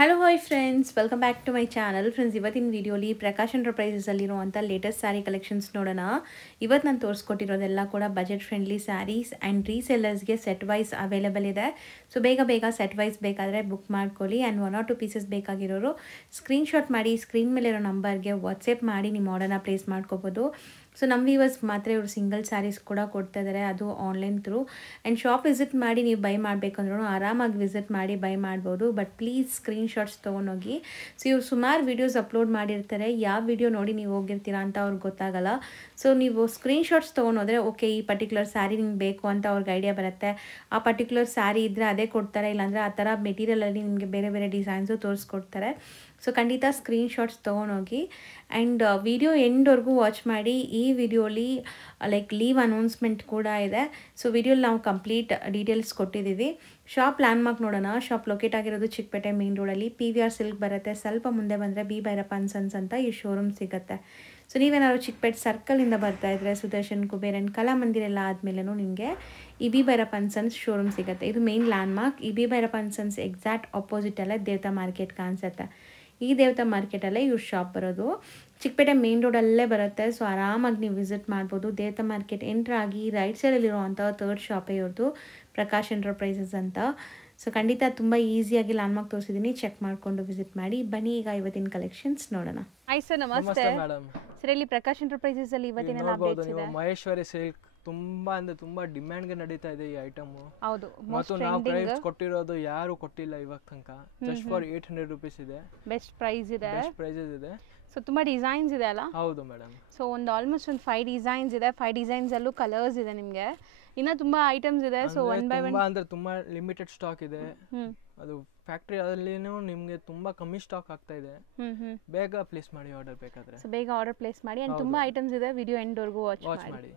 Hello hi friends, welcome back to my channel. Friends, ಇವತ್ತಿನ ವಿಡಿಯೋಲಿ ಪ್ರಕಾಶ್ ಎಂಟರ್ಪ್ರೈಸಸಲ್ಲಿರುವಂಥ ಲೇಟೆಸ್ಟ್ ಸ್ಯಾರಿ ಕಲೆಕ್ಷನ್ಸ್ ನೋಡೋಣ. ಇವತ್ತು ನಾನು ತೋರಿಸ್ಕೊಟ್ಟಿರೋದೆಲ್ಲ ಕೂಡ ಬಜೆಟ್ ಫ್ರೆಂಡ್ಲಿ ಸ್ಯಾರೀಸ್ ಆ್ಯಂಡ್ ರೀಸೆಲ್ಲರ್ಸ್ಗೆ ಸೆಟ್ ವೈಸ್ ಅವೈಲೇಬಲ್ ಇದೆ. ಸೊ ಬೇಗ ಸೆಟ್ ವೈಸ್ ಬೇಕಾದರೆ ಬುಕ್ ಮಾಡ್ಕೊಳ್ಳಿ. ಆ್ಯಂಡ್ 1 or 2 ಪೀಸಸ್ ಬೇಕಾಗಿರೋರು ಸ್ಕ್ರೀನ್ಶಾಟ್ ಮಾಡಿ ಸ್ಕ್ರೀನ್ ಮೇಲಿರೋ ನಂಬರ್ಗೆ ವಾಟ್ಸಪ್ ಮಾಡಿ ನಿಮ್ಮ ಆರ್ಡರ್ನ ಪ್ಲೇಸ್ ಮಾಡ್ಕೋಬೋದು. ಸೊ ನಮ್ಮ ವ್ಯೂವರ್ಸ್ ಮಾತ್ರ ಇವರು ಸಿಂಗಲ್ ಸ್ಯಾರೀಸ್ ಕೂಡ ಕೊಡ್ತಾ ಇದ್ದಾರೆ, ಅದು online through. And shop visit ಮಾಡಿ ನೀವು ಬೈ ಮಾಡಬೇಕಂದ್ರೂ ಆರಾಮಾಗಿ ವಿಸಿಟ್ ಮಾಡಿ ಬೈ ಮಾಡ್ಬೋದು. ಬಟ್ ಪ್ಲೀಸ್ ಸ್ಕ್ರೀನ್ಶಾಟ್ಸ್ ತೊಗೊಂಡೋಗಿ. ಸೊ ಇವ್ರು ಸುಮಾರು ವೀಡಿಯೋಸ್ ಅಪ್ಲೋಡ್ ಮಾಡಿರ್ತಾರೆ, ಯಾವ ವಿಡಿಯೋ ನೋಡಿ ನೀವು ಹೋಗಿರ್ತೀರಾ ಅಂತ ಅವ್ರಿಗೆ ಗೊತ್ತಾಗಲ್ಲ. ಸೊ ನೀವು ಸ್ಕ್ರೀನ್ಶಾಟ್ಸ್ ತೊಗೊಂಡೋದ್ರೆ ಓಕೆ ಈ ಪರ್ಟಿಕ್ಯುಲರ್ ಸ್ಯಾರಿ ನಿಮ್ಗೆ ಬೇಕು ಅಂತ ಅವ್ರಿಗೆ ಐಡಿಯಾ ಬರುತ್ತೆ. ಆ ಪರ್ಟಿಕ್ಯುಲರ್ ಸ್ಯಾರಿ ಇದ್ದರೆ ಅದೇ ಕೊಡ್ತಾರೆ, ಇಲ್ಲಾಂದರೆ ಆ ಥರ ಮೆಟೀರಿಯಲಲ್ಲಿ ನಿಮಗೆ ಬೇರೆ ಬೇರೆ ಡಿಸೈನ್ಸು ತೋರಿಸ್ಕೊಡ್ತಾರೆ. ಸೊ ಖಂಡಿತ ಸ್ಕ್ರೀನ್ಶಾಟ್ಸ್ ತೊಗೊಂಡೋಗಿ. ಆ್ಯಂಡ್ ವಿಡಿಯೋ ಎಂಡ್ವರೆಗೂ ವಾಚ್ ಮಾಡಿ. ಈ ವಿಡಿಯೋಲಿ ಲೀವ್ ಅನೌನ್ಸ್ಮೆಂಟ್ ಕೂಡ ಇದೆ. ಸೊ ವಿಡಿಯೋಲಿ ನಾವು ಕಂಪ್ಲೀಟ್ ಡೀಟೇಲ್ಸ್ ಕೊಟ್ಟಿದ್ದೀವಿ. ಶಾಪ್ ಲ್ಯಾಂಡ್ಮಾರ್ಕ್ ನೋಡೋಣ. ಶಾಪ್ ಲೊಕೇಟ್ ಆಗಿರೋದು ಚಿಕ್ಕಪೇಟೆ ಮೇನ್ ರೋಡಲ್ಲಿ PVR ಸಿಲ್ಕ್ ಬರುತ್ತೆ. ಸ್ವಲ್ಪ ಮುಂದೆ ಬಂದರೆ ಬಿ ಭೈರಪ್ಪ ಅಂಡ್ ಸನ್ಸ್ ಅಂತ ಈ ಶೋರೂಮ್ ಸಿಗುತ್ತೆ. ಸೊ ನೀವೇನಾದ್ರು ಚಿಕ್ಕಪೇಟೆ ಸರ್ಕಲಿಂದ ಬರ್ತಾ ಇದ್ದರೆ ಸುದರ್ಶನ್ ಕುಬೇರ್ ಆ್ಯಂಡ್ ಕಲಾಮಂದಿರ ಎಲ್ಲ ಆದಮೇಲೂ ನಿಮಗೆ ಈ B Bhyrappa and sons showroom ಸಿಗುತ್ತೆ. ಇದು ಮೇನ್ ಲ್ಯಾಂಡ್ಮಾರ್ಕ್. ಈ B Bhyrappa and sons exact ಆಪೋಸಿಟಲ್ಲೇ ದೇವತಾ ಮಾರ್ಕೆಟ್ ಕಾಣಿಸುತ್ತೆ. ಈ ದೇವತಾ ಮಾರ್ಕೆಟಲ್ಲೇ ಇವ್ರ ಶಾಪ್ ಬರೋದು. ಚಿಕ್ಕಪೇಟೆ ಮೇನ್ ರೋಡಲ್ಲೇ ಬರುತ್ತೆ. ಸೊ ಆರಾಮಾಗಿ ನೀವು ವಿಸಿಟ್ ಮಾಡ್ಬೋದು. ದೇವತಾ ಮಾರ್ಕೆಟ್ ಎಂಟ್ರ್ ಆಗಿ ರೈಟ್ ಸೈಡಲ್ಲಿರುವಂಥ ಥರ್ಡ್ ಶಾಪೇ ಇವ್ರದ್ದು, ಪ್ರಕಾಶ್ ಎಂಟರ್ಪ್ರೈಸಸ್ ಅಂತ. ಸೊ ಖಂಡಿತ ತುಂಬ ಈಸಿಯಾಗಿ ಲ್ಯಾಂಡ್ಮಾರ್ಕ್ ತೋರಿಸಿದ್ದೀನಿ, ಚೆಕ್ ಮಾಡಿಕೊಂಡು ವಿಸಿಟ್ ಮಾಡಿ. ಬನ್ನಿ ಈಗ ಇವತ್ತಿನ ಕಲೆಕ್ಷನ್ಸ್ ನೋಡೋಣ. ಹಾಯ್ ಸರ್, ನಮಸ್ತೆ ಮೇಡಮ್. ಸರ್, ಇಲ್ಲಿ ಪ್ರಕಾಶ್ ಎಂಟರ್ಪ್ರೈಸಸ್ ಅಲ್ಲಿ ಇವತ್ತಿನ ಅಪ್ಡೇಟ್ಸ್ ಇದೆ. ಮಹೇಶ್ವರಿ ಸಿಲ್ಕ್ ತುಂಬಾ ಡಿಮ್ಯಾಂಡ್ ಗೆ ನಡೀತಾ ಇದೆ ಈ ಐಟಮ್. ಹೌದು, ಮತ್ತು ನಾವು ಪ್ರೈಸ್ ಕೊಟ್ಟಿರೋದು ಯಾರು ಕೊಟ್ಟಿಲ್ಲ ಇವಾಗ ತನಕ. ಜಸ್ಟ್ ಫಾರ್ 800 ರೂಪೀಸ್ ಇದೆ. ಬೆಸ್ಟ್ ಪ್ರೈಸ್ ಇದೆ. ಬೆಸ್ಟ್ ಪ್ರೈಸಸ್ ಇದೆ. ಸೊ ತುಂಬಾ ಡಿಸೈನ್ಸ್ ಇದೆ ಅಲ್ಲ? ಹೌದು ಮೇಡಮ್. ಸೊ ಆಲ್ಮೋಸ್ಟ್ ಒಂದು 5 ಡಿಸೈನ್ಸ್ ಇದೆ. 5 ಡಿಸೈನ್ಸ್ ಅಲ್ಲೂ ಕಲರ್ಸ್ ಇದೆ. ನಿಮಗೆ ಇನ್ನ ತುಂಬಾ ಐಟಮ್ಸ್ ಇದೆ. ಸೊ ಒನ್ ಬೈ ಒನ್ ಅಂದ್ರೆ ತುಂಬಾ ಲಿಮಿಟೆಡ್ ಸ್ಟಾಕ್ ಇದೆ. ಅದು ಫ್ಯಾಕ್ಟರಿ ಅಲ್ಲಿನೂ ನಿಮಗೆ ತುಂಬಾ ಕಮ್ಮಿ ಸ್ಟಾಕ್ ಆಗ್ತಾ ಇದೆ. ಬೇಗ ಪ್ಲೇಸ್ ಮಾಡಿ ಆರ್ಡರ್ ಬೇಕಾದ್ರೆ. ಸೊ ಬೇಗ ಆರ್ಡರ್ ಪ್ಲೇಸ್ ಮಾಡಿ. ಅಂಡ್ ತುಂಬಾ ಐಟಮ್ಸ್ ಇದೆ. ವಿಡಿಯೋ ಎಂಡ್ ವರೆಗೂ ವಾಚ್ ಮಾಡಿ.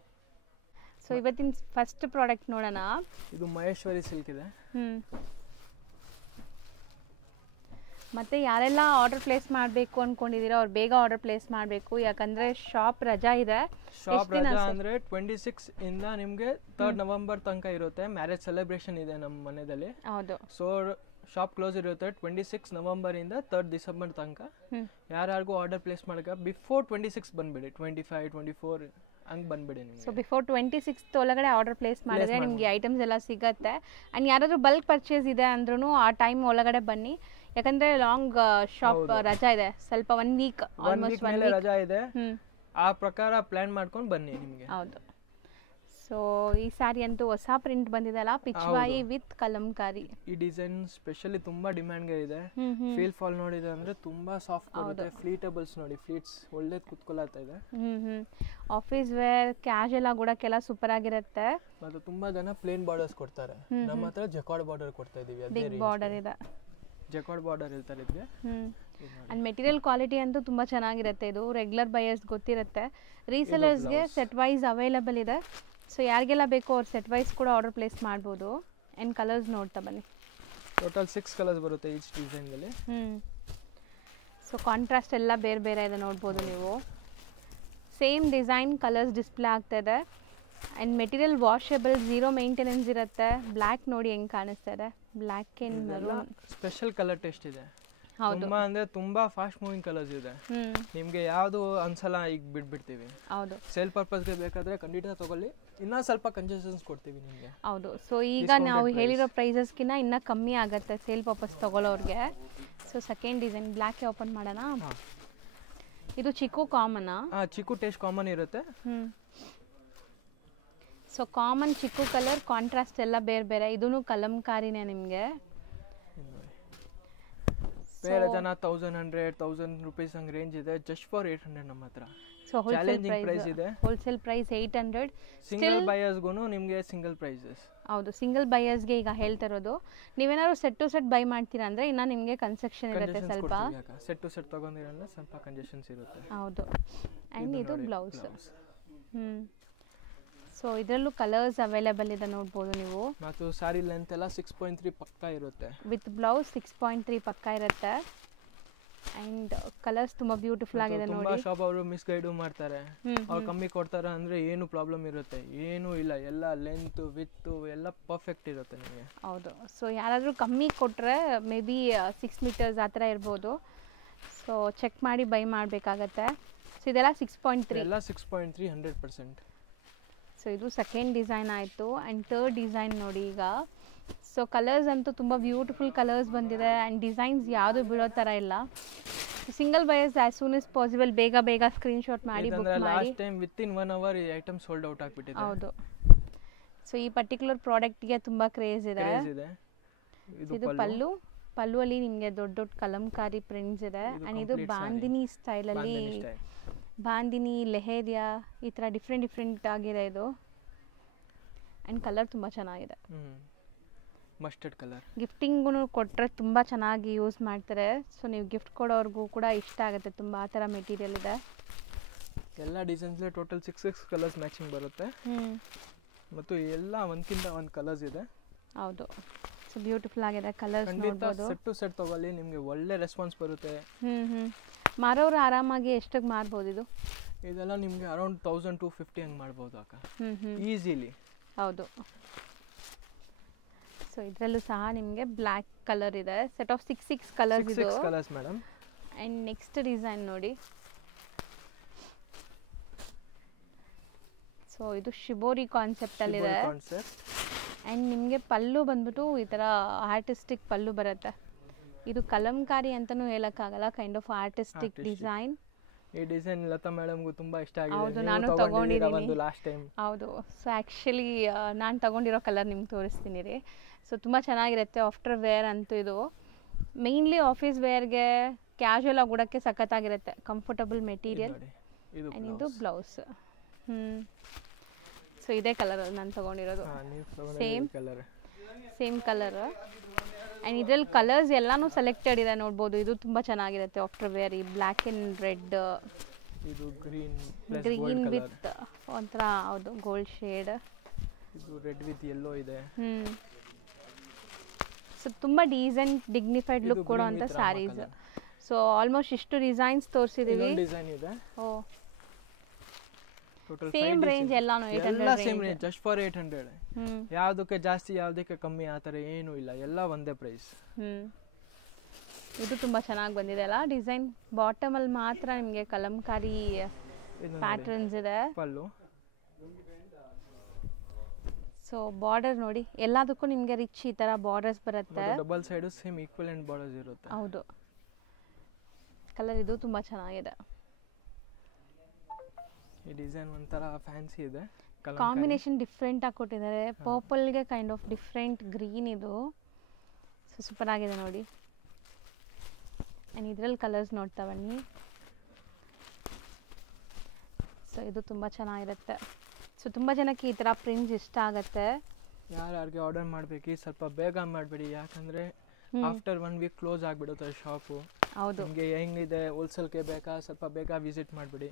ಸೊ ಇವತ್ತಿನ ಫಸ್ಟ್ ಪ್ರಾಡಕ್ಟ್ ನೋಡೋಣ. ಇದು ಮಹೇಶ್ವರಿ ಸಿಲ್ಕ್ ಇದೆ. ಮತ್ತೆ ಯಾರೆಲ್ಲ ಆರ್ಡರ್ ಪ್ಲೇಸ್ ಮಾಡಬೇಕು ಅನ್ಕೊಂಡಿದೀರೋ ಅವ್ರು ಬೇಗ ಆರ್ಡರ್ ಪ್ಲೇಸ್ ಮಾಡಬೇಕು, ಯಾಕಂದ್ರೆ ಶಾಪ್ ರಜಾ ಇದೆ. ಶಾಪ್ ರಜಾ ಅಂದ್ರೆ 26 ಇಂದ ನಿಮ್ಗೆ 3rd ನವೆಂಬರ್ ತನಕ ಇರುತ್ತೆ. ಮ್ಯಾರೇಜ್ ಸೆಲೆಬ್ರೇಷನ್ ಇದೆ ನಮ್ಮ ಮನೆಯಲ್ಲಿ. ಹೌದು. ಸೊ ಶಾಪ್ ಕ್ಲೋಸ್ ಇರುತ್ತೆ 26 ನವೆಂಬರ್ ಇಂದ 3rd ಡಿಸೆಂಬರ್ ತನಕ. ಯಾರ್ಯಾರಿಗೂ ಆರ್ಡರ್ ಪ್ಲೇಸ್ ಮಾಡಕ ಬಿಫೋರ್ 26 ಬಂದ್ಬಿಡಿ, 25, 24 ಹಂಗೆ ಬಂದ್ಬಿಡಿ ನಿಮಗೆ. ಸೊ ಬಿಫೋರ್ 26 ಒಳಗಡೆ ಆರ್ಡರ್ ಪ್ಲೇಸ್ ಮಾಡಿದ್ರೆ ನಿಮಗೆ ಐಟಮ್ಸ್ ಎಲ್ಲ ಸಿಗುತ್ತೆ. ಆ್ಯಂಡ್ ಯಾರಾದರೂ ಬಲ್ಕ್ ಪರ್ಚೇಸ್ ಇದೆ ಅಂದ್ರೂ ಆ ಟೈಮ್ ಒಳಗಡೆ ಬನ್ನಿ, ಯಾಕಂದ್ರೆ ಲಾಂಗ್ ಶಾಪ್ ರಜಾ ಇದೆ. ಸ್ವಲ್ಪ 1 ವೀಕ್ ಆಲ್ಮೋಸ್ಟ್ 1 ವೀಕ್ ರಜಾ ಇದೆ. ಆ ಪ್ರಕಾರ ಪ್ಲಾನ್ ಮಾಡ್ಕೊಂಡು ಬನ್ನಿ ನಿಮಗೆ. ಹೌದು. ಸೊ ಈ ಸ್ಯಾರಿ ಅಂತೂ ಹೊಸ ಪ್ರಿಂಟ್ ಬಂದಿದೆ ಅಲ್ಲ, ಪಿಚ್ವಾಯಿ ವಿತ್ ಕಲಂಕಾರಿ. ಈ ಡಿಸೈನ್ ಸ್ಪೆಷಲಿ ತುಂಬಾ ಡಿಮ್ಯಾಂಡ್ ಗೆ ಇದೆ. ಫೀಲ್ ಫಾಲ್ ನೋಡಿದೆ ಅಂದ್ರೆ ತುಂಬಾ ಸಾಫ್ಟ್ ಬರುತ್ತೆ. ಫ್ಲೀಟಬಲ್ಸ್ ನೋಡಿ, ಫ್ಲೀಟ್ಸ್ ಒಳ್ಳೇದು ಕುತ್ಕೊಳ್ಳುತ್ತಾ ಇದೆ. ಆಫೀಸ್ ವೇರ್ ಕ್ಯಾಶುಯಲ್ ಆಗಿ ಉಡಕ್ಕೆಲ್ಲ ಸೂಪರ್ ಆಗಿರುತ್ತೆ. ಮತ್ತೆ ತುಂಬಾ ಜನ ಪ್ಲೇನ್ ಬಾರ್ಡರ್ಸ್ ಕೊಡ್ತಾರೆ. ನಮ್ಮ ಹತ್ರ ಜಕಾರ್ಡ್ ಬಾರ್ಡರ್ ಕೊಡ್ತಾ ಇದೀವಿ. ಅದೇ ಬಿಗ್ ಬಾರ್ಡರ್ ಇದೆ. ಜಕಾರ್ಡ್ ಬಾರ್ಡರ್ ಹೇಳ್ತಾರೆ ಇದಕ್ಕೆ. ಅಂಡ್ ಮೆಟೀರಿಯಲ್ ಕ್ವಾಲಿಟಿ ಅಂತೂ ತುಂಬಾ ಚೆನ್ನಾಗಿರುತ್ತೆ. ಇದು ರೆಗ್ಯುಲರ್ ಬಯರ್ಸ್ ಗೊತ್ತಿರುತ್ತೆ. ರೀಸೆಲರ್ಸ್ಗೆ ಸೆಟ್ ವೈಸ್ ಅವೈಲೇಬಲ್ ಇದೆ. ಸೊ ಯಾರಿಗೆಲ್ಲ ಬೇಕೋ ಅವ್ರು ಸೆಟ್ ವೈಸ್ ಕೂಡ ಆರ್ಡರ್ ಪ್ಲೇಸ್ ಮಾಡ್ಬೋದು. ಆ್ಯಂಡ್ ಕಲರ್ಸ್ ನೋಡ್ತಾ ಬನ್ನಿ. ಟೋಟಲ್ 6 ಕಲರ್ಸ್ ಬರುತ್ತೆ ಈಚ್ ಡಿಸೈನ್ನಲ್ಲಿ. ಸೊ ಕಾಂಟ್ರಾಸ್ಟ್ ಎಲ್ಲ ಬೇರೆ ಬೇರೆ ಇದೆ, ನೋಡ್ಬೋದು ನೀವು. ಸೇಮ್ ಡಿಸೈನ್ ಕಲರ್ಸ್ ಡಿಸ್ಪ್ಲೇ ಆಗ್ತಾ ಇದೆ. ಆ್ಯಂಡ್ ಮೆಟೀರಿಯಲ್ ವಾಷೇಬಲ್, 0 ಮೇಂಟೆನೆನ್ಸ್ ಇರುತ್ತೆ. ಬ್ಲ್ಯಾಕ್ ನೋಡಿ ಹೆಂಗೆ ಕಾಣಿಸ್ತಾ ಇದೆ, black and maroon. Special colour test ಇದೆ. ಹೌದು. ತುಂಬಾ ಅಂದ್ರೆ ತುಂಬಾ ಫಾಸ್ಟ್ ಮೂವಿಂಗ್ ಕಲರ್ಸ್ ಇದೆ. ನಿಮ್ಗೆ ಯಾವುದು ಅನ್ಸಲ್ಲ, ಈಗ ಬಿಟ್ಬಿಡ್ತೀವಿ. ಹೌದು. ಸೇಲ್ ಪರ್ಪಸ್ಗೆ ಬೇಕಾದ್ರೆ ಖಂಡಿತ ತಗೊಳ್ಳಿ. ಇನ್ನ ಸ್ವಲ್ಪ ಕನ್ಸೆಷನ್ಸ್ ಕೊಡ್ತೀವಿ ನಿಮಗೆ. ಹೌದು. ಸೊ ಈಗ ನಾವು ಹೇಳಿರೋ ಪ್ರೈಸಸ್ಗಿನ್ನ ಇನ್ನೂ ಕಮ್ಮಿ ಆಗುತ್ತೆ ಸೇಲ್ ಪರ್ಪಸ್ ತಗೊಳ್ಳೋರಿಗೆ. So second design black open ಮಾಡೋಣ. ಇದು ಚಿಕ್ಕು ಕಾಮನಾ? ಚಿಕ್ಕು ಟೇಸ್ಟ್ ಕಾಮನ್ ಇರುತ್ತೆ. So common chikoo colour, contrast ಎಲ್ಲ ಬೇರೆ ಬೇರೆ. ಇದೂ ಕಲಂಕಾರಿನೇ ನಿಮಗೆ. ಬೇರೆ ಜನ 1100-1000 ರೂಪೀಸ್ ಹಂಗೆ ರೇಂಜ್ ಇದೆ. ಜಸ್ಟ್ ಫಾರ್ 800 ನಮ್ಮ ಹತ್ರ. ಸೊ ಚಾಲೆಂಜಿಂಗ್ ಪ್ರೈಸ್ ಇದೆ. Wholesale price 800. ಸಿಂಗಲ್ ಬಯರ್ಸ್ಗೂ ನಿಮಗೆ ಸಿಂಗಲ್ ಪ್ರೈಸಸ್. ಹೌದು, ಸಿಂಗಲ್ ಬಯರ್ಸ್ಗೆ ಈಗ ಹೇಳ್ತಾ ಇರೋದು. ನೀವೇನಾದ್ರು ಸೆಟ್ ಟು ಸೆಟ್ ಬೈ ಮಾಡ್ತೀರಾ ಅಂದ್ರೆ ಇನ್ನ ನಿಮಗೆ ಕನ್ಸೆಕ್ಷನ್ ಇರುತ್ತೆ ಸ್ವಲ್ಪ. ಸೆಟ್ ಟು ಸೆಟ್ ತಗೊಂಡಿರಲ್ಲ, ಸ್ವಲ್ಪ ಕನ್ಸೆಷನ್ಸ್ ಇರುತ್ತೆ. ಹೌದು. ಆ್ಯಂಡ್ ಇದು ಬ್ಲೌಸ್. ಸೊ ಇದರಲ್ಲೂ ಕಲರ್ಸ್ ಅವೈಲೇಬಲ್ ಇದೆ, ನೋಡ್ಬೋದು ನೀವು. ಮತ್ತು ಸಾರಿ ಲೆಂತ್ ಎಲ್ಲ 6.3 ಪಕ್ಕ ಇರುತ್ತೆ. ವಿತ್ ಬ್ಲೌಸ್ 6.3 ಪಕ್ಕ ಇರುತ್ತೆ. ಆ್ಯಂಡ್ ಕಲರ್ಸ್ ತುಂಬ ಬ್ಯೂಟಿಫುಲ್ ಆಗಿದೆ ನೋಡಿ. ತುಂಬಾ ಶಾಪ್ ಅವರು ಮಿಸ್ ಗೈಡು ಮಾಡ್ತಾರೆ, ಅವ್ರು ಕಮ್ಮಿ ಕೊಡ್ತಾರೆ ಅಂದರೆ ಏನು ಪ್ರಾಬ್ಲಮ್ ಇರುತ್ತೆ, ಏನೂ ಇಲ್ಲ, ಎಲ್ಲ ಲೆಂತು ವಿತ್ತು ಎಲ್ಲ ಪರ್ಫೆಕ್ಟ್ ಇರುತ್ತೆ ನಿಮಗೆ. ಹೌದು. ಸೊ ಯಾರಾದರೂ ಕಮ್ಮಿ ಕೊಟ್ಟರೆ ಮೇ ಬಿ 6 ಮೀಟರ್ಸ್ ಆ ಥರ ಇರ್ಬೋದು. ಸೊ ಚೆಕ್ ಮಾಡಿ ಬೈ ಮಾಡಬೇಕಾಗತ್ತೆ. ಸೊ ಇದೆಲ್ಲ 6.3 ಎಲ್ಲ 6.3 100%. ಸೊ ಇದು ಸೆಕೆಂಡ್ ಡಿಸೈನ್ ಆಯಿತು. ಆ್ಯಂಡ್ ಥರ್ಡ್ ಡಿಸೈನ್ ನೋಡಿ ಈಗ. ಸೊ ಕಲರ್ಸ್ ಅಂತೂ ತುಂಬ ಬ್ಯೂಟಿಫುಲ್ ಕಲರ್ಸ್ ಬಂದಿದೆ ಆ್ಯಂಡ್ ಡಿಸೈನ್ಸ್ ಯಾವುದು ಬಿಡೋ ಥರ ಇಲ್ಲ. Single buyers as soon as possible ಬೇಗ ಬೇಗ ಸ್ಕ್ರೀನ್ಶಾಟ್ ಮಾಡಿ ಬುಕ್ ಮಾಡಿ. ಲಾಸ್ಟ್ ಟೈಮ್ ವಿತಿನ್ 1 ಅವರ್ ಈ ಐಟಮ್ ಸೋಲ್ಡ್ ಔಟ್ ಆಗಿಬಿಟ್ಟಿದೆ. ಹೌದು. ಸೊ ಈ ಪರ್ಟಿಕ್ಯುಲರ್ ಪ್ರಾಡಕ್ಟ್ಗೆ ತುಂಬ ಕ್ರೇಜ್ ಇದೆ. ಇದು ಪಲ್ಲುವಲ್ಲಿ ನಿಮಗೆ ದೊಡ್ಡ ದೊಡ್ಡ ಕಲಂಕಾರಿ ಪ್ರಿಂಟ್ಸ್ ಇದೆ. ಆ್ಯಂಡ್ ಇದು ಬಾಂದಿನಿ ಸ್ಟೈಲಲ್ಲಿ, ಬಾಂದಿನಿ ಲೆಹೇರಿಯಾ ಈ ಥರ ಡಿಫ್ರೆಂಟ್ ಆಗಿದೆ ಇದು. ಆ್ಯಂಡ್ ಕಲರ್ ತುಂಬ ಚೆನ್ನಾಗಿದೆ, ಮಸ್ಟರ್ಡ್ ಕಲರ್. ಗಿಫ್ಟಿಂಗೂ ಕೊಟ್ಟರೆ ತುಂಬ ಚೆನ್ನಾಗಿ ಯೂಸ್ ಮಾಡ್ತಾರೆ. ಸೊ ನೀವು ಗಿಫ್ಟ್ ಕೊಡೋರ್ಗೂ ಕೂಡ ಇಷ್ಟ ಆಗುತ್ತೆ ತುಂಬ. ಆ ಥರ ಮೆಟೀರಿಯಲ್ ಇದೆ. ಎಲ್ಲ ಡಿಸೈನ್ಸ್ಗೆ ಟೋಟಲ್ 6 ಕಲರ್ಸ್ ಮ್ಯಾಚಿಂಗ್ ಬರುತ್ತೆ. ಮತ್ತು ಎಲ್ಲ ಒಂದಕ್ಕಿಂತ ಒಂದು ಕಲರ್ಸ್ ಇದೆ. ಹೌದು. ಸೊ ಬ್ಯೂಟಿಫುಲ್ ಆಗಿದೆ ಕಲರ್ಸ್. ಖಂಡಿತ ಸೆಟ್ ಟು ಸೆಟ್ ತಗೊಳ್ಳಿ, ನಿಮಗೆ ಒಳ್ಳೆ ರೆಸ್ಪಾನ್ಸ್ ಬರುತ್ತೆ. ಮಾರೋರು ಆರಾಮಾಗಿ ಎಷ್ಟಕ್ಕೆ ಮಾರ್ಬೋದು ಇದು? ಇದೆಲ್ಲ ನಿಮಗೆ ಅರೌಂಡ್ 1250 ಹಂಗೆ ಮಾಡ್ಬೋದು ಅಕ್ಕ, ಈಸಿಲಿ. ಹೌದು. ಸೊ ಇದರಲ್ಲೂ ಸಹ ನಿಮಗೆ ಬ್ಲ್ಯಾಕ್ ಕಲರ್ ಇದೆ. ಸೆಟ್ ಆಫ್ 6 ಕಲರ್ಸ್ ಇದು. 6 colours madam. And next design ನೋಡಿ. ಸೊ ಇದು ಶಿಬೋರಿ ಕಾನ್ಸೆಪ್ಟಲ್ಲಿದೆ. ಆ್ಯಂಡ್ ನಿಮಗೆ ಪಲ್ಲು ಬಂದ್ಬಿಟ್ಟು ಈ ಥರ ಆರ್ಟಿಸ್ಟಿಕ್ ಪಲ್ಲು ಬರುತ್ತೆ. ಇದು ಕಲಂಕಾರಿ ಅಂತಲೂ ಹೇಳೋಕ್ಕಾಗಲ್ಲ, ಕೈಂಡ್ ಆಫ್ ಆರ್ಟಿಸ್ಟಿಕ್ ಡಿಸೈನ್. ಈ ಡಿಸೈನ್ ಲತಾ ಮೇಡಮ್ಗೂ ತುಂಬ ಇಷ್ಟ ಆಗಿದೆ. ಹೌದು, ನಾನು ತಗೊಂಡಿದ್ದೀನಿ ಲಾಸ್ಟ್ ಟೈಮ್. ಹೌದು. ಸೊ ಆ್ಯಕ್ಚುಲಿ ನಾನು ತಗೊಂಡಿರೋ ಕಲರ್ ನಿಮ್ಗೆ ತೋರಿಸ್ತೀನಿ ರೀ. ಸೊ ತುಂಬ ಚೆನ್ನಾಗಿರುತ್ತೆ ಆಫ್ಟರ್ ವೇರ್ ಅಂತೂ ಇದು. ಮೇಯ್ನ್ಲಿ ಆಫೀಸ್ ವೇರ್ಗೆ ಕ್ಯಾಶುವಲ್ ಆಗಿ ಉಡೋಕ್ಕೆ ಸಖತ್ತಾಗಿರುತ್ತೆ, ಕಂಫರ್ಟಬಲ್ ಮೆಟೀರಿಯಲ್. ಆ್ಯಂಡ್ ಇದು ಬ್ಲೌಸ್. ಸೊ ಇದೇ ಕಲರ್ ನಾನು ತೊಗೊಂಡಿರೋದು, ಸೇಮ್ ಕಲರ್. ಆ್ಯಂಡ್ ಇದರಲ್ಲಿ ಕಲರ್ಸ್ ಎಲ್ಲನೂ ಸೆಲೆಕ್ಟೆಡ್ ಇದೆ ನೋಡ್ಬೋದು. ಇದು ತುಂಬ ಚೆನ್ನಾಗಿರುತ್ತೆ ಆಫ್ಟರ್ ವೇರ್. ಈ ಬ್ಲ್ಯಾಕ್ ಆ್ಯಂಡ್ ರೆಡ್, ಇದು ಗ್ರೀನ್ ವಿತ್ ಒಂಥರ ಹೌದು ಗೋಲ್ಡ್ ಶೇಡ್, ಇದು ರೆಡ್ ವಿತ್ ಯೆಲ್ಲೋ ಇದೆ. ಸೊ ತುಂಬ ಡೀಸೆಂಟ್ ಡಿಗ್ನಿಫೈಡ್ ಲುಕ್ ಕೊಡೋ ಅಂಥ ಸ್ಯಾರೀಸ್. ಸೊ ಆಲ್ಮೋಸ್ಟ್ ಇಷ್ಟು ಡಿಸೈನ್ಸ್ ತೋರಿಸಿದ್ದೀವಿ. ಓ ಸೇಮ್ ರೇಂಜ್ ಎಲ್ಲಾನು 800 ಸೇಮ್ ರೇಂಜ್, ಜಸ್ಟ್ ಫಾರ್ 800. ಯಾವುದಕ್ಕೆ ಜಾಸ್ತಿ ಯಾವುದಕ್ಕೆ ಕಮ್ಮಿ ಆ ಥರ ಏನೂ ಇಲ್ಲ, ಎಲ್ಲ ಒಂದೇ ಪ್ರೈಸ್. ಇದು ತುಂಬ ಚೆನ್ನಾಗಿ ಬಂದಿದೆ ಅಲ್ಲ ಡಿಸೈನ್. ಬಾಟಮಲ್ಲಿ ಮಾತ್ರ ನಿಮಗೆ ಕಲಂಕಾರಿ ಪ್ಯಾಟರ್ನ್ಸ್ ಇದೆ. ಪಲ್ಲು. ಸೊ ಬಾರ್ಡರ್ ನೋಡಿ, ಎಲ್ಲದಕ್ಕೂ ನಿಮಗೆ ರಿಚ್ ಈ ಥರ ಬಾರ್ಡರ್ಸ್ ಬರುತ್ತೆ. Double side same equivalent borders ಇರುತ್ತೆ. ಹೌದು. ಕಲರ್ ಇದು ತುಂಬ ಚೆನ್ನಾಗಿದೆ. ಈ ಡಿಸೈನ್ ಒಂಥರ ಫ್ಯಾನ್ಸಿ ಇದೆ. ಕಾಂಬಿನೇಷನ್ ಡಿಫ್ರೆಂಟ್ ಆಗಿ ಕೊಟ್ಟಿದ್ದಾರೆ. ಪರ್ಪಲ್ಗೆ ಕೈಂಡ್ ಆಫ್ ಡಿಫ್ರೆಂಟ್ ಗ್ರೀನ್ ಇದು. ಸೊ ಸೂಪರ್ ಆಗಿದೆ ನೋಡಿ. ಆ್ಯಂಡ್ ಇದರಲ್ಲಿ ಕಲರ್ಸ್ ನೋಡ್ತಾ ಬನ್ನಿ. ಸೊ ಇದು ತುಂಬ ಚೆನ್ನಾಗಿರುತ್ತೆ. ಸೊ ತುಂಬ ಜನಕ್ಕೆ ಈ ಥರ ಪ್ರಿಂಟ್ಸ್ ಇಷ್ಟ ಆಗುತ್ತೆ. ಯಾರ್ಯಾರಿಗೆ ಆರ್ಡರ್ ಮಾಡಬೇಕು ಸ್ವಲ್ಪ ಬೇಗ ಮಾಡಬೇಡಿ, ಯಾಕಂದರೆ ಆಫ್ಟರ್ 1 ವೀಕ್ ಕ್ಲೋಸ್ ಆಗಿಬಿಡುತ್ತೆ ಶಾಪು. ಹೌದು. ನಿಮಗೆ ಹೆಂಗಿದೆ ಹೋಲ್ಸೇಲ್ಗೆ ಬೇಕಾ ಸ್ವಲ್ಪ ಬೇಗ ವಿಸಿಟ್ ಮಾಡಿಬಿಡಿ.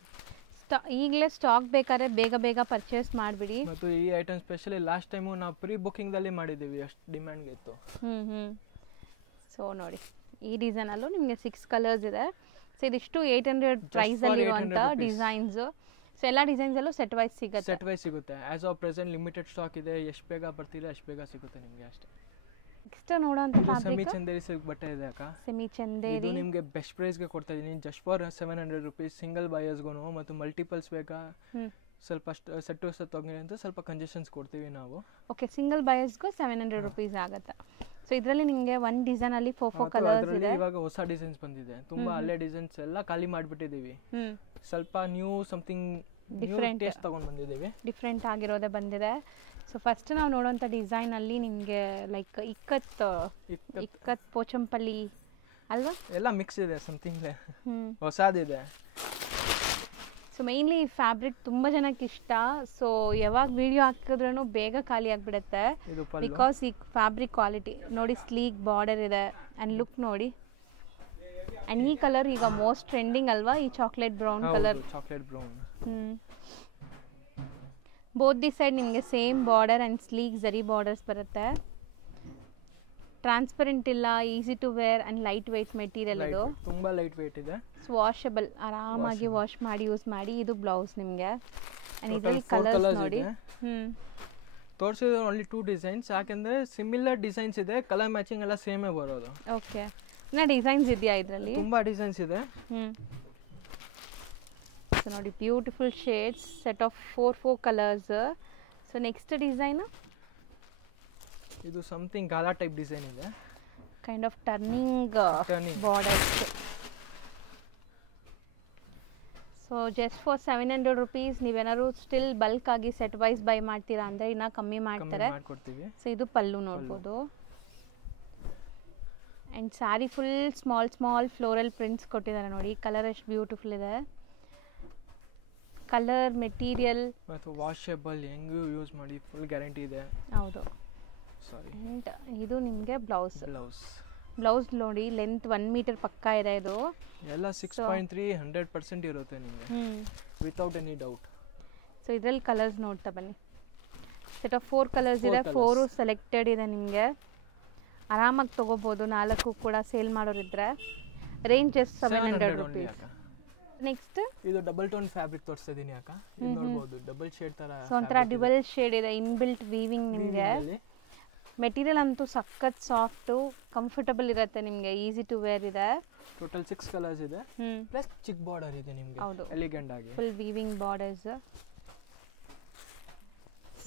ಈಗಲೇ ಸ್ಟಾಕ್ ಬೇಕಾದ್ರೆ ಬೇಗ ಬೇಗ ಪರ್ಚೇಸ್ ಮಾಡಿಬಿಡಿ. ಮತ್ತು ಈ ಐಟಮ್ ಸ್ಪೆಷಲಿ ಲಾಸ್ಟ್ ಟೈಮು ನಾವು ಪ್ರೀ ಬುಕ್ಕಿಂಗ್ದಲ್ಲಿ ಮಾಡಿದ್ದೀವಿ, ಅಷ್ಟು ಡಿಮ್ಯಾಂಡ್ಗೆ ಇತ್ತು. ಸೊ ನೋಡಿ ಈ ಡಿಸೈನಲ್ಲೂ ನಿಮಗೆ 6 ಕಲರ್ಸ್ ಇದೆ. ಸೊ ಇದಿಷ್ಟು 800 ಪ್ರೈಸಲ್ಲಿರುವಂಥ ಡಿಸೈನ್ಸು. ಸೊ ಎಲ್ಲ ಡಿಸೈನ್ಸಲ್ಲೂ ಸೆಟ್ ವೈಸ್ ಸಿಗುತ್ತೆ. ಸೆಟ್ ವೈಸ್ ಸಿಗುತ್ತೆ. As of present limited stock ಇದೆ, ಎಷ್ಟು ಬೇಗ ಬರ್ತಿದೆ ಅಷ್ಟು ಬೇಗ ಸಿಗುತ್ತೆ ನಿಮಗೆ ಅಷ್ಟೇ. ನೆಕ್ಸ್ಟ್ ನೋಡೋಂಥ ಸೆಮಿ ಚಂದೇರಿ ಸಿಲ್ಕ್ ಬಟ್ಟೆ ಇದೆ ಅಕ್ಕ. ಸೆಮಿ ಚಂದೇರಿ ಇದು ನಿಮಗೆ ಬೆಸ್ಟ್ ಪ್ರೈಸ್ಗೆ ಕೊಡ್ತಾ ಇದ್ದೀನಿ, ಜಸ್ಟ್ ಫಾರ್ 700 rupees. ಸಿಂಗಲ್ ಬಯರ್ಸ್ಗೂ ಮತ್ತು ಮಲ್ಟಿಪಲ್ಸ್ ಬೇಕಾ ಸ್ವಲ್ಪ ಸೆಟ್ ಟು ಸೆಟ್ ತಗೊಂಡಿ ಅಂತ ಸ್ವಲ್ಪ ಕಂಜೆಷನ್ಸ್ ಕೊಡ್ತೀವಿ ನಾವು. ಓಕೆ, ಸಿಂಗಲ್ ಬಯರ್ಸ್ಗೂ 700 rupees ಆಗುತ್ತೆ. ಸೊ ಇದರಲ್ಲಿ ನಿಮಗೆ ಒಂದು ಡಿಸೈನಲ್ಲಿ 4 ಕಲರ್ಸ್ ಇದೆ. ಇವಾಗ ಹೊಸ ಡಿಸೈನ್ಸ್ ಬಂದಿದೆ, ತುಂಬಾ ಹಳೆ ಡಿಸೈನ್ಸ್ ಎಲ್ಲ ಖಾಲಿ ಮಾಡಿಬಿಟ್ಟಿದ್ದೀವಿ. ಸ್ವಲ್ಪ ನ್ಯೂ ಸಮಥಿಂಗ್ ಡಿಫ್ರೆಂಟ್ ಟೇಸ್ಟ್ ತಗೊಂಡು ಬಂದಿದ್ದೀವಿ, ಡಿಫ್ರೆಂಟ್ ಆಗಿರೋದೇ ಬಂದಿದೆ. ಸೊ ಫಸ್ಟ್ ನಾವು ನೋಡೋಂಥ ಡಿಸೈನಲ್ಲಿ ನಿಮಗೆ ಲೈಕ್ ಇಕ್ಕತ್ ಪೋಚಂಪಲ್ಲಿ ಅಲ್ವಾ, ಎಲ್ಲ ಮಿಕ್ಸ್ ಇದೆ, ಸಮಥಿಂಗ್ ಹೊಸದಿದೆ. ಸೊ ಮೇಯ್ನ್ಲಿ ಫ್ಯಾಬ್ರಿಕ್ ತುಂಬ ಜನಕ್ಕೆ ಇಷ್ಟ. ಸೊ ಯಾವಾಗ ವಿಡಿಯೋ ಹಾಕಿದ್ರೂ ಬೇಗ ಖಾಲಿ ಆಗಿಬಿಡುತ್ತೆ, ಬಿಕಾಸ್ ಈ ಫ್ಯಾಬ್ರಿಕ್ ಕ್ವಾಲಿಟಿ ನೋಡಿ. ಸ್ಲೀಕ್ ಬಾರ್ಡರ್ ಇದೆ ಆ್ಯಂಡ್ ಲುಕ್ ನೋಡಿ. ಆ್ಯಂಡ್ ಈ ಕಲರ್ ಈಗ ಮೋಸ್ಟ್ ಟ್ರೆಂಡಿಂಗ್ ಅಲ್ವಾ, ಈ chocolate brown colour. Chocolate brown. Both the side ನಿಮಗೆ same border and sleek zari borders ಬರುತ್ತೆ. ಟ್ರಾನ್ಸ್ಪರೆಂಟ್ ಇಲ್ಲ, easy to wear and light weight material ಇದು. ತುಂಬ ಲೈಟ್ ವೆಯ್ಟ್ ಇದೆ. ವಾಷಬಲ್, ಆರಾಮಾಗಿ ವಾಶ್ ಮಾಡಿ ಯೂಸ್ ಮಾಡಿ. ಇದು ಬ್ಲೌಸ್ ನಿಮಗೆ. ಆ್ಯಂಡ್ ಇದರಲ್ಲಿ ಕಲರ್ಸ್ ನೋಡಿ. ತೋರಿಸಿದ್ರೆ ಓನ್ಲಿ 2 ಡಿಸೈನ್ಸ್, ಯಾಕೆಂದರೆ ಸಿಮಿಲರ್ ಡಿಸೈನ್ಸ್ ಇದೆ, ಕಲರ್ ಮ್ಯಾಚಿಂಗ್ ಎಲ್ಲ ಸೇಮೇ ಬರೋದು. ಓಕೆ, ಇನ್ನು ಡಿಸೈನ್ಸ್ ಇದೆಯಾ ಇದರಲ್ಲಿ? ತುಂಬ ಡಿಸೈನ್ಸ್ ಇದೆ. ಸೊ ನೋಡಿ, beautiful shades, set of 4 colours. So next design ಇದು ಸಮಥಿಂಗ್ ಗಾಲಾ ಟೈಪ್ ಡಿಸೈನ್ ಇದೆ, kind of turning borders. So just for 700 rupees ನೀವೇನಾದ್ರು ಸ್ಟಿಲ್ ಬಲ್ಕ್ ಆಗಿ ಸೆಟ್ ವೈಸ್ ಬೈ ಮಾಡ್ತೀರಾ ಅಂದರೆ ಇನ್ನೂ ಕಮ್ಮಿ ಮಾಡ್ತಾರೆ. ಸೊ ಇದು ಪಲ್ಲು ನೋಡ್ಬೋದು. And sari full small floral prints ಕೊಟ್ಟಿದ್ದಾರೆ ನೋಡಿ. ಕಲರ್ ಎಷ್ಟು ಬ್ಯೂಟಿಫುಲ್ ಇದೆ. ಕಲರ್, ಮೆಟೀರಿಯಲ್ ಮತ್ತು ವಾಷೇಬಲ್, ಹೆಂಗೂ ಯೂಸ್ ಮಾಡಿ ಫುಲ್ ಗ್ಯಾರಂಟಿ ಇದೆ. ಹೌದು. ಆ್ಯಂಡ್ ಇದು ನಿಮಗೆ ಬ್ಲೌಸ್ ನೋಡಿ, ಲೆಂತ್ 1 ಮೀಟರ್ ಪಕ್ಕಾ ಇದೆ. ಇದು ಎಲ್ಲ 6.3 100% ಇರುತ್ತೆ ನಿಮಗೆ, ವಿತೌಟ್ ಎನಿ ಡೌಟ್. ಸೊ ಇದರಲ್ಲಿ ಕಲರ್ಸ್ ನೋಡ್ತಾ ಬನ್ನಿ. ಸೆಟ್ ಆಫ್ 4 ಕಲರ್ಸ್ ಇದೆ. 4 ಸೆಲೆಕ್ಟೆಡ್ ಇದೆ ನಿಮಗೆ. ಆರಾಮಾಗಿ ತೊಗೋಬೋದು, 4 ಕೂಡ ಸೇಲ್ ಮಾಡೋರಿದ್ರೆ. Range just 700 rupees. ನೆಕ್ಸ್ಟ್ ಇದು ಡಬಲ್ ಟೋನ್ ಫ್ಯಾಬ್ರಿಕ್ ತೋರಿಸ್ತಾ ಇದೀನಿ ಅಕ್ಕ. ಇದು ನೋಡಬಹುದು, ಡಬಲ್ ಶೇಡ್ ತರ. ಸೊ ಒಂಥರ ಡ್ಯುಯಲ್ ಶೇಡ್ ಇದೆ, ಇನ್ಬಿಲ್ಟ್ ವೀವಿಂಗ್ ನಿಮಗೆ. ಮೆಟೀರಿಯಲ್ ಅಂತೂ ಸಖತ್ ಸಾಫ್ಟು, ಕಂಫರ್ಟಬಲ್ ಇರುತ್ತೆ ನಿಮಗೆ, ಈಸಿ ಟು ವೇರ್ ಇದೆ. ಟೋಟಲ್ 6 ಕಲರ್ಸ್ ಇದೆ, ಪ್ಲಸ್ ಚಿಕ್ ಬಾರ್ಡರ್ ಇದೆ ನಿಮಗೆ. ಹೌದು, ಎಲಿಗೆಂಟ್ ಆಗಿ ಫುಲ್ ವೀವಿಂಗ್ ಬಾರ್ಡರ್ಸ್.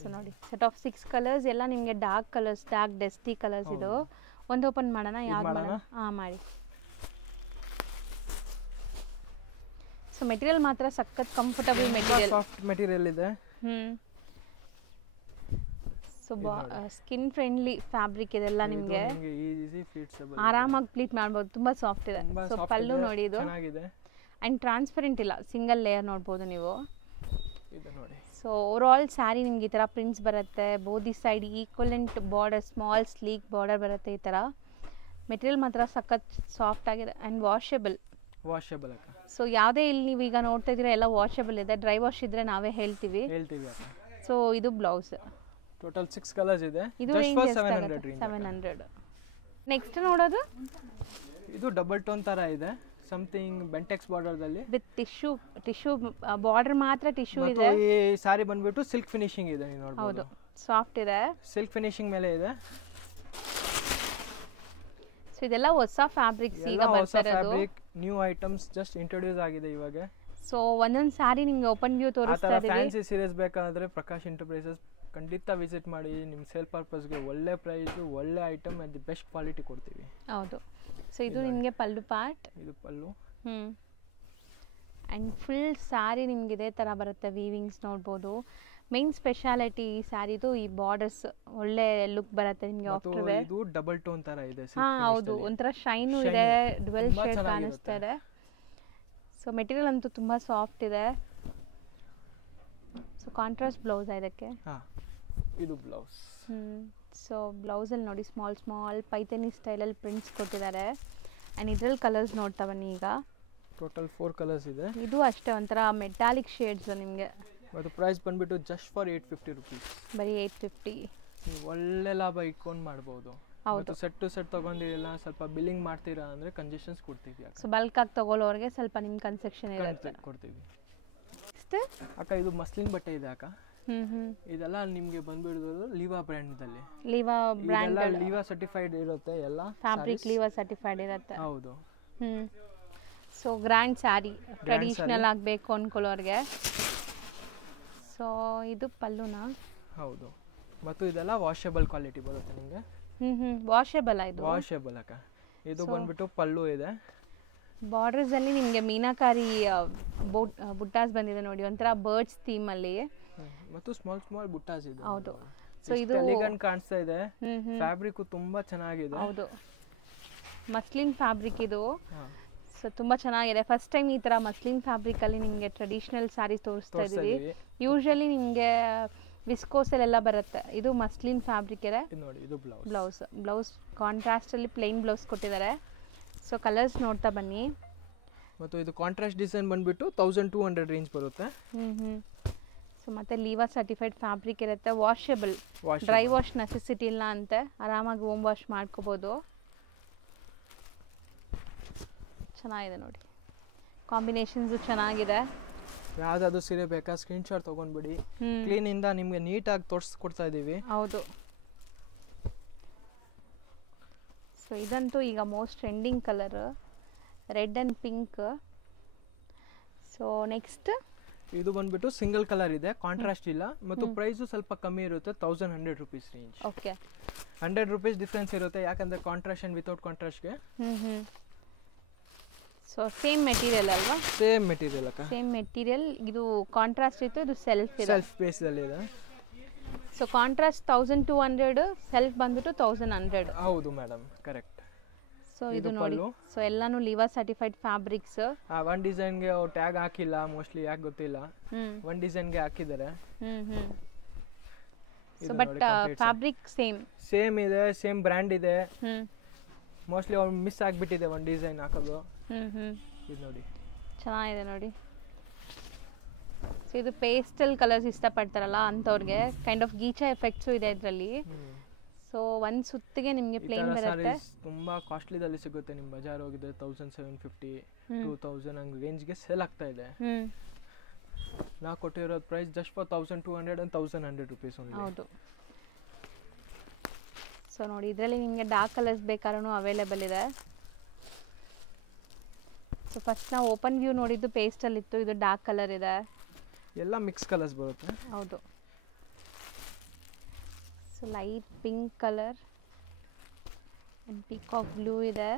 ಸೊ ನೋಡಿ, ಸೆಟ್ ಆಫ್ 6 ಕಲರ್ಸ್ ಎಲ್ಲ ನಿಮಗೆ dark colours, dark dusty colours. ಇದು ಒಂದು ಓಪನ್ ಮಾಡೋಣ, ಯಾವ್ದು ಮಾಡೋಣ? ಮಾಡಿ. ಸೊ ಮೆಟೀರಿಯಲ್ ಮಾತ್ರ ಸಖತ್ ಕಂಫರ್ಟಬಲ್ ಮೆಟೀರಿಯಲ್, ಸಾಫ್ಟ್ ಮೆಟೀರಿಯಲ್ ಇದೆ. ಸೊ ಸ್ಕಿನ್ ಫ್ರೆಂಡ್ಲಿ ಫ್ಯಾಬ್ರಿಕ್ ಇದೆಲ್ಲ ನಿಮಗೆ. ಈಸಿ ಫಿಟ್ಸಬಲ್, ಆರಾಮಾಗಿ ಪ್ಲೀಟ್ ಮಾಡ್ಬೋದು, ತುಂಬ ಸಾಫ್ಟ್ ಇದೆ. ಸೊ ಪಲ್ಲು ನೋಡಿ, ಇದು ಚೆನ್ನಾಗಿದೆ ಆ್ಯಂಡ್ ಟ್ರಾನ್ಸ್ಪರೆಂಟ್ ಇಲ್ಲ, ಸಿಂಗಲ್ ಲೇಯರ್ ನೋಡ್ಬೋದು ನೀವು. ಇದು ನೋಡಿ. ಸೊ ಓವರ್ ಆಲ್ ಸ್ಯಾರಿ ನಿಮ್ಗೆ ಈ ಥರ ಪ್ರಿಂಟ್ಸ್ ಬರುತ್ತೆ. Both the side equivalent border, small sleek border ಬರುತ್ತೆ ಈ ಥರ. ಮೆಟೀರಿಯಲ್ ಮಾತ್ರ ಸಖತ್ ಸಾಫ್ಟ್ ಆಗಿದೆ ಆ್ಯಂಡ್ ವಾಷೇಬಲ್. ಅಕ್ಕ. ಸೊ ಯಾವುದೇ ಇಲ್ಲಿ ನೀವು ಈಗ ನೋಡ್ತಾ ಇದ್ದೀರಾ ಎಲ್ಲ ವಾಷೇಬಲ್ ಇದೆ. ಡ್ರೈ ವಾಶ್ ಇದ್ರೆ ನಾವೇ ಹೇಳ್ತೀವಿ. ಸೊ ಇದು ಬ್ಲೌಸ್. ಟೋಟಲ್ 6 ಕಲರ್ಸ್ ಇದೆ. ಇದು ರೇಂಜ್ 700. ನೆಕ್ಸ್ಟ್ ನೋಡೋದು ಇದು ಡಬಲ್ ಟೋನ್ ತರ ಇದೆ, ಸಮಥಿಂಗ್ ಬೆಂಟೆಕ್ಸ್ ಬಾರ್ಡರ್ ದಲ್ಲಿ ವಿತ್ ಟಿಶ್ಯೂ ಬಾರ್ಡರ್ ಮಾತ್ರ ಟಿಶ್ಯೂ ಇದೆ. ಈ ಸಾರಿ ಬಂದ್ಬಿಟ್ಟು ಸಿಲ್ಕ್ ಫಿನಿಶಿಂಗ್ ಇದೆ, ನೀವು ನೋಡಬಹುದು. ಹೌದು, ಸಾಫ್ಟ್ ಇದೆ, ಸಿಲ್ಕ್ ಫಿನಿಶಿಂಗ್ ಮೇಲೆ ಇದೆ. ಸೊ ಇದೆಲ್ಲ ಹೊಸ ಫ್ಯಾಬ್ರಿಕ್ಸ್ ಈಗ ಬರ್ತಾ ಇರೋದು, ನ್ಯೂ ಐಟಮ್ಸ್ ಜಸ್ಟ್ ಇಂಟ್ರೊಡ್ಯೂಸ್ ಆಗಿದೆ ಇವಾಗ. ಸೊ ಒಂದೊಂದು ಸಾರಿ ನಿಮಗೆ ಓಪನ್ ವ್ಯೂ ತೋರಿಸ್ತಾ ಇದೀವಿ. ಫ್ಯಾನ್ಸಿ ಸೀರೀಸ್ ಬೇಕಾದ್ರೆ ಪ್ರಕಾಶ್ ಎಂಟರ್ಪ್ರೈಸಸ್ ಖಂಡಿತ ವಿಸಿಟ್ ಮಾಡಿ. ನಿಮ್ಮ ಸೇಲ್ ಪರ್ಪಸ್ಗೆ ಒಳ್ಳೆ ಪ್ರೈಸ್, ಒಳ್ಳೆ item at the best quality ಕೊಡ್ತೀವಿ. ಹೌದು. ಸೊ ಇದು ನಿಮಗೆ ಪಲ್ಲು ಪಾರ್ಟ್. ಇದು ಪಲ್ಲು. ಆ್ಯಂಡ್ ಫುಲ್ ಸ್ಯಾರಿ ನಿಮ್ಗೆ ಇದೇ ಥರ ಬರುತ್ತೆ, ವೀವಿಂಗ್ಸ್ ನೋಡ್ಬೋದು. ಮೇನ್ ಸ್ಪೆಷಾಲಿಟಿ ಈ ಸ್ಯಾರಿದು ಈ ಬಾರ್ಡರ್ಸ್, ಒಳ್ಳೆ ಲುಕ್ ಬರುತ್ತೆ ನಿಮಗೆ ಆಫ್ಟರ್ ವೇರ್. ಇದು ಡಬಲ್ ಟೋನ್ ತರ ಇದೆ. ಹೌದು, ಒಂಥರ ಶೈನು ಇದೆ, ಡ್ಯುಯಲ್ ಶೇಡ್ ಕಾಣಿಸ್ತಾ ಇದೆ. ಸೊ ಮೆಟೀರಿಯಲ್ ಅಂತೂ ತುಂಬ ಸಾಫ್ಟ್ ಇದೆ. ಸೊ ಕಾಂಟ್ರಾಸ್ಟ್ ಬ್ಲೌಸ್ ಇದಕ್ಕೆ. ಇದು ಬ್ಲೌಸ್. ಸೊ ಬ್ಲೌಸಲ್ಲಿ ನೋಡಿ ಸ್ಮಾಲ್ ಪೈಥಾನಿ ಸ್ಟೈಲಲ್ಲಿ ಪ್ರಿಂಟ್ಸ್ ಕೊಟ್ಟಿದ್ದಾರೆ. ಆ್ಯಂಡ್ ಇದ್ರಲ್ಲಿ ಕಲರ್ಸ್ ನೋಡ್ತಾ ಬನ್ನಿ. ಈಗ ಟೋಟಲ್ 4 ಕಲರ್ಸ್ ಇದೆ. ಇದು ಅಷ್ಟೇ ಒಂಥರ ಮೆಟಾಲಿಕ್ ಶೇಡ್ಸ್ ನಿಮಗೆ. ಮತ್ತು ಪ್ರೈಸ್ ಬಂದ್ಬಿಟ್ಟು ಜಸ್ಟ್ ಫಾರ್ 850 rupees. ಬರೀ 850. ನೀವು ಒಳ್ಳೆ ಲಾಭ ಇಟ್ಕೊಂಡು ಮಾಡ್ಬೋದು. ಹೌದು, ಸೆಟ್ ಟು ಸೆಟ್ ತೊಗೊಂಡಿರಲ್ಲ, ಸ್ವಲ್ಪ ಬಿಲ್ಲಿಂಗ್ ಮಾಡ್ತೀರಾ ಅಂದರೆ ಕನ್ಸೆಷನ್ಸ್ ಕೊಡ್ತೀವಿ. ಸೊ ಬಲ್ಕ್ ಆಗಿ ತಗೊಳ್ಳೋರಿಗೆ ಸ್ವಲ್ಪ ನಿಮ್ಮ ಕನ್ಸೆಕ್ಷನ್ ಇರುತ್ತೆ, ಕೊಡ್ತೀವಿ. ಅಕ್ಕ ಇದು ಮಸ್ಲಿನ್ ಬಟ್ಟೆ ಇದೆ ಅಕ್ಕ. ಇದೆಲ್ಲ ನಿಮಗೆ ಬಂದ್ಬಿಡೋದು ಲೀವಾ ಬ್ರ್ಯಾಂಡ್ದಲ್ಲಿ. ಲೀವಾ ಸರ್ಟಿಫೈಡ್ ಇರುತ್ತೆ, ಎಲ್ಲ ಫ್ಯಾಬ್ರಿಕ್ ಲೀವಾ ಸರ್ಟಿಫೈಡ್ ಇರುತ್ತೆ. ಹೌದು. ಸೊ ಗ್ರ್ಯಾಂಡ್ ಸ್ಯಾರಿ, ಟ್ರೆಡಿಷನಲ್ ಆಗಬೇಕು ಅನ್ಕೊಳ್ಳೋರಿಗೆ. ಸೊ ಇದು ಪಲ್ಲುನಾ? ಹೌದು. ಮತ್ತು ಇದೆಲ್ಲ ವಾಷೇಬಲ್ ಕ್ವಾಲಿಟಿ ಬರುತ್ತೆ ನಿಮಗೆ. ವಾಷೇಬಲ್. ಇದು ವಾಷೇಬಲ್ ಅಕ್ಕ. ಇದು ಬಂದ್ಬಿಟ್ಟು ಪಲ್ಲು ಇದೆ. ಬಾರ್ಡರ್ಸ್ ಅಲ್ಲಿ ನಿಮಗೆ ಮೀನಾಕಾರಿ ಬುಟ್ಟಾಸ್ ಬಂದಿದೆ ನೋಡಿ, ಒಂಥರ ಬರ್ಡ್ಸ್ ಥೀಮ್ ಅಲ್ಲಿ. ಮತ್ತು ಸ್ಮಾಲ್ ಬುಟ್ಟಾಸ್ ಇದೆ. ಹೌದು. ಸೊ ಇದು ಎಲಿಗೆಂಟ್ ಕಾಣಿಸ್ತಾ ಇದೆ. ಫ್ಯಾಬ್ರಿಕ್ ತುಂಬಾ ಚೆನ್ನಾಗಿದೆ. ಹೌದು, ಮಸ್ಲಿನ್ ಫ್ಯಾಬ್ರಿಕ್ ಇದು. ಸೊ ತುಂಬಾ ಚೆನ್ನಾಗಿದೆ. ಫಸ್ಟ್ ಟೈಮ್ ಈ ತರ ಮಸ್ಲಿನ್ ಫ್ಯಾಬ್ರಿಕ್ ಅಲ್ಲಿ ನಿಮಗೆ ಟ್ರೆಡಿಷನಲ್ ಸ್ಯಾರಿ ತೋರಿಸ್ತಾ ಇದೀವಿ. ಯೂಶಲಿ ನಿಮಗೆ ವಿಸ್ಕೋಸಲ್ಲೆಲ್ಲ ಬರುತ್ತೆ, ಇದು ಮಸ್ಲಿನ್ ಫ್ಯಾಬ್ರಿಕ್ ಇದೆ. ನೋಡಿ, ಇದು ಬ್ಲೌಸ್ ಕಾಂಟ್ರಾಸ್ಟ್ ಅಲ್ಲಿ ಪ್ಲೇನ್ ಬ್ಲೌಸ್ ಕೊಟ್ಟಿದ್ದಾರೆ. ಸೊ ಕಲರ್ಸ್ ನೋಡ್ತಾ ಬನ್ನಿ. ಮತ್ತು ಇದು ಕಾಂಟ್ರಾಸ್ಟ್ ಡಿಸೈನ್ ಬಂದ್ಬಿಟ್ಟು 1200 ರೇಂಜ್ ಬರುತ್ತೆ. ಸೊ ಮತ್ತು ಲೀವಾ ಸರ್ಟಿಫೈಡ್ ಫ್ಯಾಬ್ರಿಕ್ ಇರುತ್ತೆ, ವಾಷಬಲ್, ಡ್ರೈ ವಾಶ್ ನೆಸೆಸಿಟಿ ಇಲ್ಲ ಅಂತೆ, ಆರಾಮಾಗಿ ಹೋಮ್ ವಾಶ್ ಮಾಡ್ಕೋಬೋದು. ಚೆನ್ನಾಗಿದೆ ನೋಡಿ, ಕಾಂಬಿನೇಷನ್ಸು ಚೆನ್ನಾಗಿದೆ. ಯಾವ್ದಾದ್ರು ಸೀರೆ ಬೇಕಾ ಸ್ಕ್ರೀನ್ಶಾಟ್ ತೊಗೊಂಡ್ಬಿಡಿ, ಕ್ಲೀನಿಂದ ನಿಮಗೆ ನೀಟಾಗಿ ತೋರಿಸ್ಕೊಡ್ತಾ ಇದ್ದೀವಿ. ಹೌದು. ಸೊ ಇದಂತೂ ಈಗ most trending colour, red and pink. So next ಇದು ಬಂದ್ಬಿಟ್ಟು ಸಿಂಗಲ್ ಕಲರ್ ಇದೆ, ಕಾಂಟ್ರಾಸ್ಟ್ ಇಲ್ಲ, ಮತ್ತು ಪ್ರೈಸು ಸ್ವಲ್ಪ ಕಮ್ಮಿ ಇರುತ್ತೆ, 1100 rupees ರೇಂಜ್. ಓಕೆ, 100 rupees ಡಿಫ್ರೆನ್ಸ್ ಇರುತ್ತೆ, ಯಾಕಂದರೆ ಕಾಂಟ್ರಾಸ್ಟ್ ಆ್ಯಂಡ್ ವಿತೌಟ್ ಕಾಂಟ್ರಾಸ್ಟ್ಗೆ. ಸೊ ಸೇಮ್ ಮೆಟೀರಿಯಲ್ ಅಲ್ವಾ? ಸೇಮ್ ಮೆಟೀರಿಯಲ್ ಅಕ್ಕ, ಸೇಮ್ ಮೆಟೀರಿಯಲ್. ಇದು ಕಾಂಟ್ರಾಸ್ಟ್ ಇತ್ತು, ಇದು ಸೆಲ್ಫ್ ಬೇಸ್ದಲ್ಲಿ ಇದೆ. ಸೊ ಕಾಂಟ್ರಾಸ್ಟ್ 1200, ಸೆಲ್ಫ್ ಬಂದ್ಬಿಟ್ಟು 1100. ಹೌದು ಮೇಡಮ್, ಕರೆಕ್ಟ್. ಸೊ ಇದು ನೋಡಿ, ಸೊ ಎಲ್ಲಾನು ಲೀವಾ ಸರ್ಟಿಫೈಡ್ ಫ್ಯಾಬ್ರಿಕ್ಸ್. ಒನ್ ಡಿಸೈನ್ಗೆ ಅವ್ರು ಟ್ಯಾಗ್ ಹಾಕಿಲ್ಲ ಮೋಸ್ಟ್ಲಿ, ಯಾಕೆ ಗೊತ್ತಿಲ್ಲ, ಒನ್ ಡಿಸೈನ್ಗೆ ಹಾಕಿದ್ದಾರೆ. ಸೊ ಬಟ್ ಫ್ಯಾಬ್ರಿಕ್ ಸೇಮ್ ಇದೆ, ಸೇಮ್ ಬ್ರ್ಯಾಂಡ್ ಇದೆ. ಮೋಸ್ಟ್ಲಿ ಅವ್ರು ಮಿಸ್ ಆಗಿಬಿಟ್ಟಿದೆ ಒಂದು ಡಿಸೈನ್ ಹಾಕೋದು. ಇದು ನೋಡಿ, ಚೆನ್ನಾಗಿದೆ ನೋಡಿ. ಸೊ ಇದು ಪೇಸ್ಟಲ್ ಕಲರ್ಸ್ ಇಷ್ಟಪಡ್ತಾರಲ್ಲ ಅಂಥವ್ರಿಗೆ ಕೈಂಡ್ ಆಫ್ ಗೀಚಾ ಎಫೆಕ್ಟ್ಸು ಇದೆ ಇದರಲ್ಲಿ. ಸೊ ಒಂದು ಸುತ್ತಿಗೆ ನಿಮಗೆ ಪ್ಲೇನ್ ಬರುತ್ತೆ. ತುಂಬ ಕಾಸ್ಟ್ಲಿದಲ್ಲಿ ಸಿಗುತ್ತೆ, ನಿಮ್ಮ ಬಜಾರ್ ಹೋಗಿದ್ರೆ 1750, 2000 ಹಂಗೆ ರೇಂಜ್ಗೆ ಸೇಲ್ ಆಗ್ತಾ ಇದೆ. ನಾವು ಕೊಟ್ಟಿರೋದು price just for 1200 and 1100 rupees only. ಹೌದು. ಸೊ ನೋಡಿ, ಇದರಲ್ಲಿ ನಿಮಗೆ ಡಾರ್ಕ್ ಕಲರ್ಸ್ ಬೇಕಾದ್ರೂ ಅವೈಲೇಬಲ್ ಇದೆ. ಸೊ ಫಸ್ಟ್ ನಾವು ಓಪನ್ ವ್ಯೂ ನೋಡಿದ್ದು ಪೇಸ್ಟಲ್ ಇತ್ತು, ಇದು ಡಾರ್ಕ್ ಕಲರ್ ಇದೆ, ಎಲ್ಲ ಮಿಕ್ಸ್ ಕಲರ್ಸ್ ಬರುತ್ತೆ. ಹೌದು. So light pink colour and peacock blue ಇದೆ.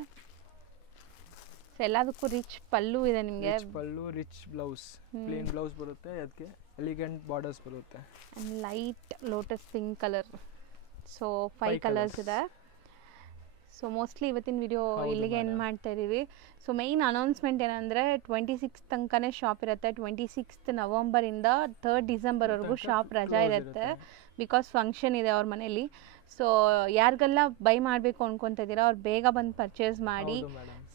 ಸೊ ಎಲ್ಲದಕ್ಕೂ ರಿಚ್ ಪಲ್ಲು ಇದೆ ನಿಮಗೆ, ಪಲ್ಲು, ರಿಚ್ ಬ್ಲೌಸ್, ಪ್ಲೇನ್ ಬ್ಲೌಸ್ ಬರುತ್ತೆ, ಅದಕ್ಕೆ ಎಲಿಗೆಂಟ್ ಬಾರ್ಡರ್ಸ್ ಬರುತ್ತೆ. And light lotus pink colour. So 5 colours ಇದೆ. ಸೊ ಮೋಸ್ಟ್ಲಿ ಇವತ್ತಿನ ವಿಡಿಯೋ ಇಲ್ಲಿಗೆ ಎಂಡ್ ಮಾಡ್ತಾ ಇದ್ದೀವಿ. ಸೊ ಮೈನ್ ಅನೌನ್ಸ್ಮೆಂಟ್ ಏನಂದರೆ 26 ತನಕನೇ ಶಾಪ್ ಇರುತ್ತೆ. 26 ನವಂಬರಿಂದ 3rd ಡಿಸೆಂಬರ್ವರೆಗೂ ಶಾಪ್ ರಜಾ ಇರುತ್ತೆ, ಬಿಕಾಸ್ ಫಂಕ್ಷನ್ ಇದೆ ಅವ್ರ ಮನೇಲಿ. ಸೊ ಯಾರಿಗೆಲ್ಲ ಬೈ ಮಾಡಬೇಕು ಅನ್ಕೊತಾ ಇದ್ದೀರಾ ಅವ್ರು ಬೇಗ ಬಂದು ಪರ್ಚೇಸ್ ಮಾಡಿ.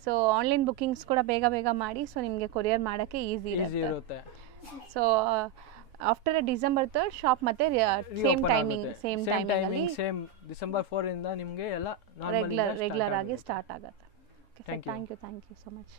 ಸೊ ಆನ್ಲೈನ್ ಬುಕ್ಕಿಂಗ್ಸ್ ಕೂಡ ಬೇಗ ಮಾಡಿ, ಸೊ ನಿಮಗೆ ಕೊರಿಯರ್ ಮಾಡೋಕ್ಕೆ ಈಸಿ ಇರುತ್ತೆ. So after December 3rd shop ಮತ್ತೆ ಸೇಮ್ ಟೈಮಿಂಗ್ ಅಲ್ಲಿ ಸೇಮ್ December 4 ಇಂದ ನಿಮಗೆ ಎಲ್ಲ ರೆಗ್ಯುಲರ್ ಆಗಿ ಸ್ಟಾರ್ಟ್ ಆಗುತ್ತೆ. Thank you so much.